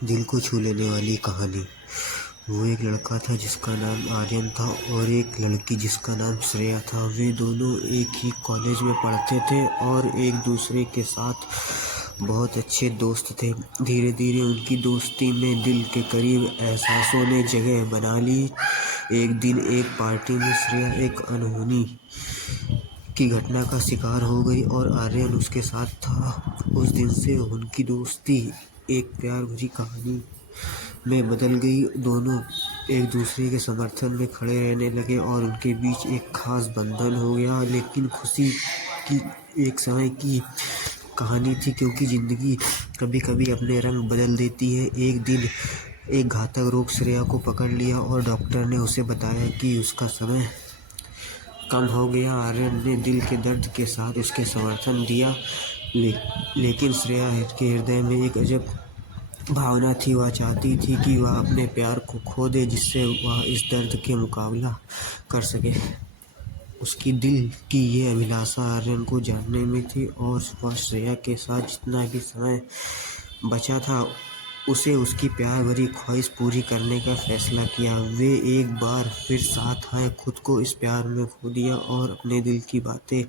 दिल को छू लेने वाली कहानी। वो एक लड़का था जिसका नाम आर्यन था और एक लड़की जिसका नाम श्रेया था। वे दोनों एक ही कॉलेज में पढ़ते थे और एक दूसरे के साथ बहुत अच्छे दोस्त थे। धीरे धीरे उनकी दोस्ती में दिल के करीब एहसासों ने जगह बना ली। एक दिन एक पार्टी में श्रेया एक अनहोनी की घटना का शिकार हो गई और आर्यन उसके साथ था। उस दिन से उनकी दोस्ती एक प्यार भरी कहानी में बदल गई। दोनों एक दूसरे के समर्थन में खड़े रहने लगे और उनके बीच एक खास बंधन हो गया। लेकिन खुशी की एक समय की कहानी थी, क्योंकि जिंदगी कभी कभी अपने रंग बदल देती है। एक दिन एक घातक रोग श्रेया को पकड़ लिया और डॉक्टर ने उसे बताया कि उसका समय कम हो गया। आर्यन ने दिल के दर्द के साथ उसके समर्थन दिया, लेकिन श्रेया के हृदय में एक अजब भावना थी। वह चाहती थी कि वह अपने प्यार को खो दे, जिससे वह इस दर्द के मुकाबला कर सके। उसकी दिल की ये अभिलाषा आर्यन को जानने में थी और वह श्रेया के साथ जितना भी समय बचा था उसे उसकी प्यार भरी ख्वाहिश पूरी करने का फैसला किया। वे एक बार फिर साथ आए, खुद को इस प्यार में खो दिया और अपने दिल की बातें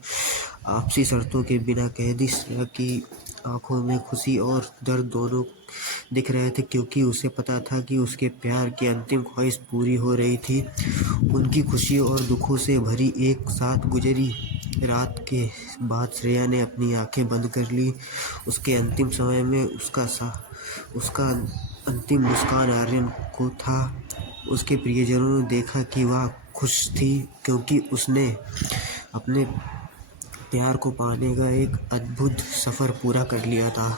आपसी शर्तों के बिना कह दी। श्रेया की आंखों में खुशी और दर्द दोनों दिख रहे थे, क्योंकि उसे पता था कि उसके प्यार की अंतिम ख्वाहिश पूरी हो रही थी। उनकी खुशी और दुखों से भरी एक साथ गुजरी रात के बाद श्रेया ने अपनी आंखें बंद कर ली। उसके अंतिम समय में उसका अंतिम मुस्कान आर्यन को था। उसके प्रियजनों ने देखा कि वह खुश थी, क्योंकि उसने अपने प्यार को पाने का एक अद्भुत सफर पूरा कर लिया था।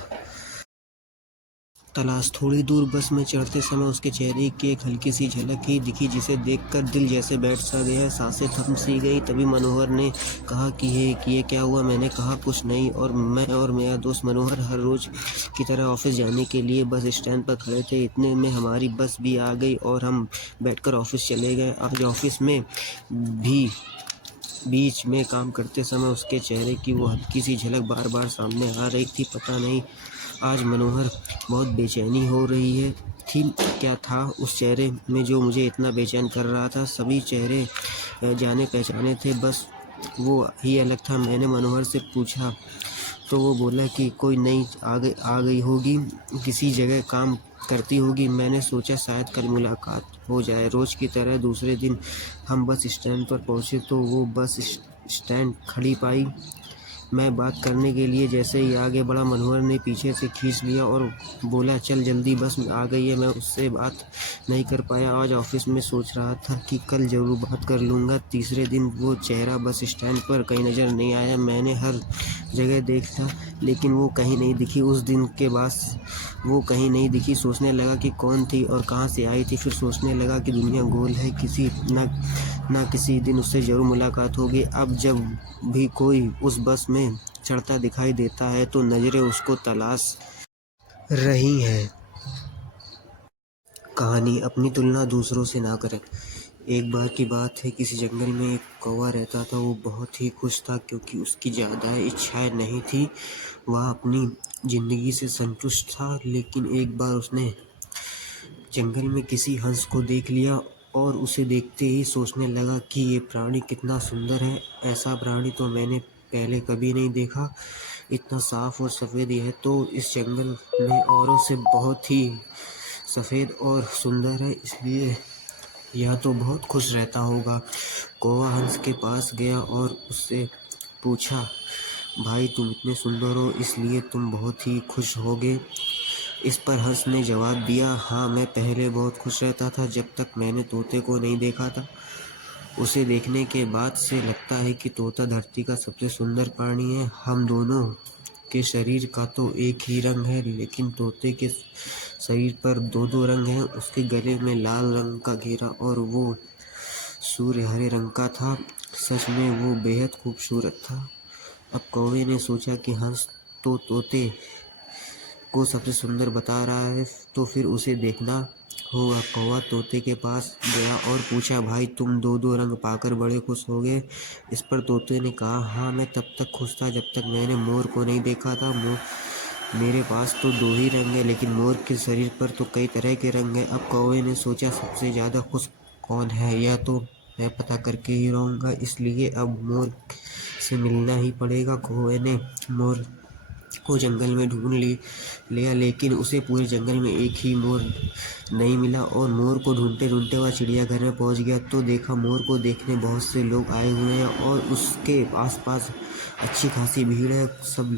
तलाश। थोड़ी दूर बस में चढ़ते समय उसके चेहरे की एक हल्की सी झलक ही दिखी, जिसे देखकर दिल जैसे बैठ सा गया। सांसें थम सी गई। तभी मनोहर ने कहा कि ये क्या हुआ। मैंने कहा कुछ नहीं। और मैं और मेरा दोस्त मनोहर हर रोज की तरह ऑफिस जाने के लिए बस स्टैंड पर खड़े थे। इतने में हमारी बस भी आ गई और हम बैठकर ऑफिस चले गए। आज ऑफिस में भी बीच में काम करते समय उसके चेहरे की वो हल्की सी झलक बार बार सामने आ रही थी। पता नहीं आज मनोहर बहुत बेचैनी हो रही है थी। क्या था उस चेहरे में जो मुझे इतना बेचैन कर रहा था। सभी चेहरे जाने पहचाने थे, बस वो ही अलग था। मैंने मनोहर से पूछा तो वो बोला कि कोई नई आ गई होगी, किसी जगह काम करती होगी। मैंने सोचा शायद कल मुलाकात हो जाए। रोज की तरह दूसरे दिन हम बस स्टैंड पर पहुंचे तो वो बस स्टैंड खड़ी पाई। मैं बात करने के लिए जैसे ही आगे बढ़ा, मनोहर ने पीछे से खींच लिया और बोला चल जल्दी बस आ गई है। मैं उससे बात नहीं कर पाया। आज ऑफिस में सोच रहा था कि कल जरूर बात कर लूँगा। तीसरे दिन वो चेहरा बस स्टैंड पर कहीं नज़र नहीं आया। मैंने हर जगह देखा, लेकिन वो कहीं नहीं दिखी। उस दिन के बाद वो कहीं नहीं दिखी। सोचने लगा कि कौन थी और कहाँ से आई थी। फिर सोचने लगा कि दुनिया गोल है, किसी दिन उससे ज़रूर मुलाकात होगी। अब जब भी कोई उस बस में चढ़ता दिखाई देता है तो नज़रें उसको तलाश रही हैं। कहानी। अपनी तुलना दूसरों से ना करें। एक बार की बात है, किसी जंगल में एक कौवा रहता था। वो बहुत ही खुश था, क्योंकि उसकी ज़्यादा इच्छाएं नहीं थी। वह अपनी ज़िंदगी से संतुष्ट था। लेकिन एक बार उसने जंगल में किसी हंस को देख लिया और उसे देखते ही सोचने लगा कि ये प्राणी कितना सुंदर है। ऐसा प्राणी तो मैंने पहले कभी नहीं देखा। इतना साफ और सफ़ेद यह तो इस जंगल में औरों से बहुत ही सफ़ेद और सुंदर है, इसलिए यह तो बहुत खुश रहता होगा। कौवा हंस के पास गया और उससे पूछा, भाई तुम इतने सुंदर हो, इसलिए तुम बहुत ही खुश होगे। इस पर हंस ने जवाब दिया, हाँ मैं पहले बहुत खुश रहता था, जब तक मैंने तोते को नहीं देखा था। उसे देखने के बाद से लगता है कि तोता धरती का सबसे सुंदर प्राणी है। हम दोनों के शरीर का तो एक ही रंग है, लेकिन तोते के शरीर पर दो दो रंग हैं। उसके गले में लाल रंग का घेरा और वो सूर्य हरे रंग का था। सच में वो बेहद खूबसूरत था। अब कौवे ने सोचा कि हंस तो तोते को सबसे सुंदर बता रहा है, तो फिर उसे देखना होगा। कौवा तोते के पास गया और पूछा, भाई तुम दो दो रंग पाकर बड़े खुश हो गए। इस पर तोते ने कहा, हाँ मैं तब तक खुश था जब तक मैंने मोर को नहीं देखा था। मेरे पास तो 2 ही रंग है, लेकिन मोर के शरीर पर तो कई तरह के रंग हैं। अब कौवे ने सोचा, सबसे ज़्यादा खुश कौन है, यह तो मैं पता करके ही रहूँगा, इसलिए अब मोर से मिलना ही पड़ेगा। कौवे ने मोर को जंगल में ढूंढ लिया, लेकिन उसे पूरे जंगल में एक ही मोर नहीं मिला, और मोर को ढूंढते ढूंढते वह चिड़ियाघर में पहुंच गया तो देखा मोर को देखने बहुत से लोग आए हुए हैं और उसके आसपास अच्छी खासी भीड़ है। सब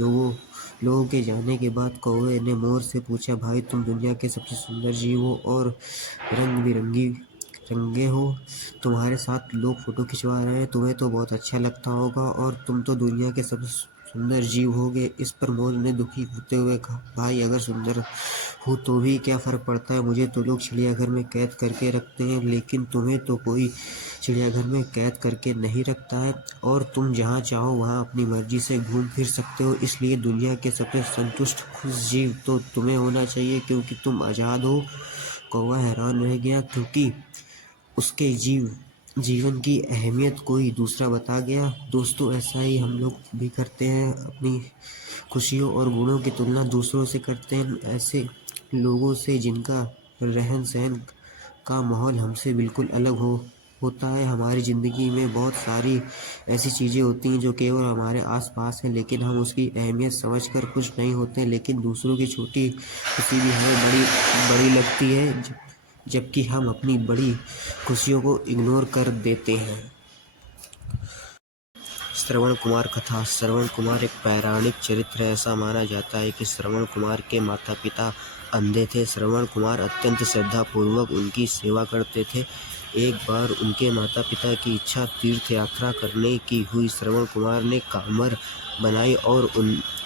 लोगों के जाने के बाद कौवे ने मोर से पूछा, भाई तुम दुनिया के सबसे सुंदर जीव हो और रंग बिरंगी रंगे हो, तुम्हारे साथ लोग फोटो खिंचवा रहे हैं, तुम्हें तो बहुत अच्छा लगता होगा और तुम तो दुनिया के सबसे सुंदर जीव होगे। इस पर मोर ने दुखी होते हुए कहा, भाई अगर सुंदर हूँ तो भी क्या फ़र्क पड़ता है, मुझे तो लोग चिड़ियाघर में कैद करके रखते हैं, लेकिन तुम्हें तो कोई चिड़ियाघर में कैद करके नहीं रखता है और तुम जहाँ चाहो वहाँ अपनी मर्जी से घूम फिर सकते हो, इसलिए दुनिया के सबसे संतुष्ट खुश जीव तो तुम्हें होना चाहिए क्योंकि तुम आज़ाद हो। कौवा हैरान रह गया क्योंकि उसके जीवन की अहमियत कोई दूसरा बता गया। दोस्तों, ऐसा ही हम लोग भी करते हैं, अपनी खुशियों और गुणों की तुलना दूसरों से करते हैं, ऐसे लोगों से जिनका रहन सहन का माहौल हमसे बिल्कुल अलग होता है। हमारी ज़िंदगी में बहुत सारी ऐसी चीज़ें होती हैं जो केवल हमारे आसपास हैं, लेकिन हम उसकी अहमियत समझकर खुश नहीं होते, लेकिन दूसरों की छोटी खुशी भी हमें बड़ी बड़ी लगती है, जबकि हम अपनी बड़ी खुशियों को इग्नोर कर देते हैं। श्रवण कुमार कथा। श्रवण कुमार एक पौराणिक चरित्र है। ऐसा माना जाता है कि श्रवण कुमार के माता पिता अंधे थे। श्रवण कुमार अत्यंत श्रद्धापूर्वक उनकी सेवा करते थे। एक बार उनके माता पिता की इच्छा तीर्थ यात्रा करने की हुई। श्रवण कुमार ने कांवर बनाई और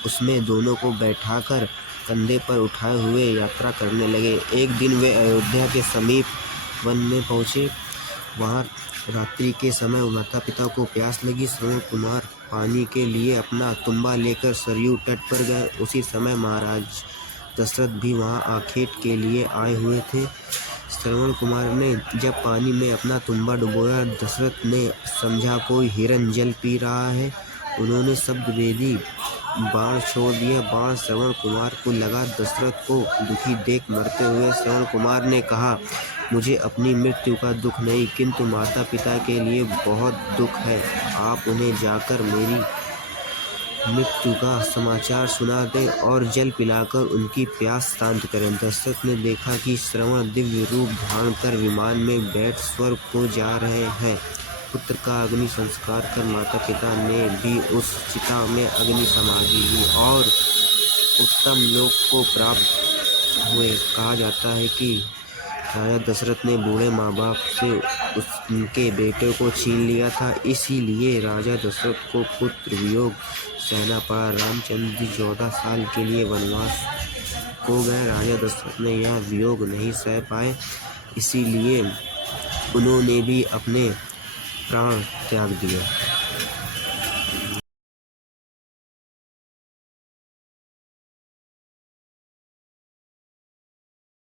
उसमें दोनों को बैठाकर कंधे पर उठाए हुए यात्रा करने लगे। एक दिन वे अयोध्या के समीप वन में पहुँचे। वहाँ रात्रि के समय माता पिता को प्यास लगी। श्रवण कुमार पानी के लिए अपना तुम्बा लेकर सरयू तट पर गए। उसी समय महाराज दशरथ भी वहाँ आखेट के लिए आए हुए थे। श्रवण कुमार ने जब पानी में अपना तुम्बा डुबोया, दशरथ ने समझा कोई हिरन जल पी रहा है। उन्होंने शब्द भेदी बाण छोड़ दिया। बाण श्रवण कुमार को लगा। दशरथ को दुखी देख मरते हुए श्रवण कुमार ने कहा, मुझे अपनी मृत्यु का दुख नहीं, किंतु माता पिता के लिए बहुत दुख है। आप उन्हें जाकर मेरी मृत्यु का समाचार सुना दें और जल पिलाकर उनकी प्यास शांत करें। दशरथ ने देखा कि श्रवण दिव्य रूप धारण कर विमान में बैठ स्वर्ग को जा रहे हैं। पुत्र का अग्नि संस्कार कर माता पिता ने भी उस चिता में अग्नि समाधि ली और उत्तम लोक को प्राप्त हुए। कहा जाता है कि राजा दशरथ ने बूढ़े माँ बाप से उनके बेटे को छीन लिया था, इसीलिए राजा दशरथ को पुत्र वियोग सहना पड़ा। रामचंद्र जी 14 साल के लिए वनवास हो गए। राजा दशरथ ने यह वियोग नहीं सह पाए, इसीलिए उन्होंने भी अपने प्राण त्याग दिए।